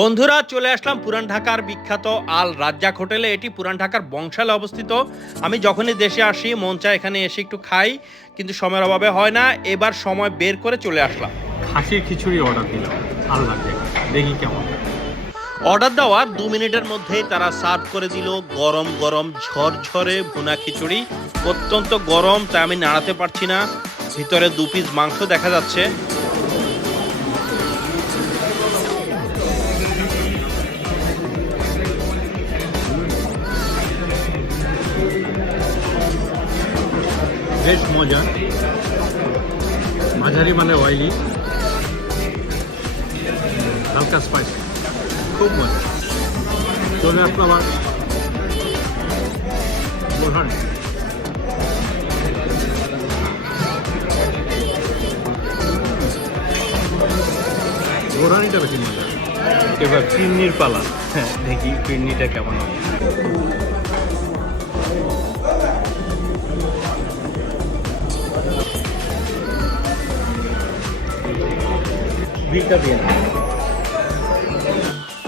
বন্ধুরা, চলে আসলাম পুরান ঢাকার বিখ্যাত আল রাজ্জাক হোটেলে। এটি পুরান ঢাকার বংশালে অবস্থিত। আমি যখনই দেশে আসি মন চায় এখানে এসে একটু খাই, কিন্তু সময়ের অভাবে হয় না। এবার সময় বের করে চলে আসলাম। খাসির খিচুড়ি অর্ডার দিলাম আল রাজ্জাক, দেখি কেমন। অর্ডার দেওয়ার 2 মিনিটের মধ্যেই তারা সার্ভ করে দিল গরম গরম ঝরঝরে ভুনা খিচুড়ি। অত্যন্ত গরম, তাই আমি নাড়াতে পারছি না। ভিতরে 2 পিস মাংস দেখা যাচ্ছে। বেশ মজা, মাঝারি মানে অয়েলি, হালকা স্পাইসি, খুব মজা। চলে আসলো আমার বোরহান। বোরহানিটা বেশি মজা। এবার ফিরনির পালা, হ্যাঁ দেখি ফিরনিটা কেমন হয়। ভিড়টা দিয়ে না।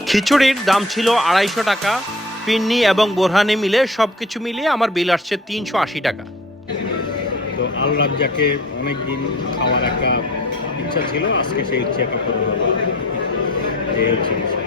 খিচুড়ির দাম ছিল 250 টাকা। ফিরনি এবং বোরহানি মিলে সবকিছু মিলিয়ে আমার বিল আসছে 380 টাকা। তো আল রাজ্জাকে অনেক দিন খাওয়ার একটা ইচ্ছা ছিল, আজকে সেই ইচ্ছাটা পূরণ হলো। এই হচ্ছে বিষয়।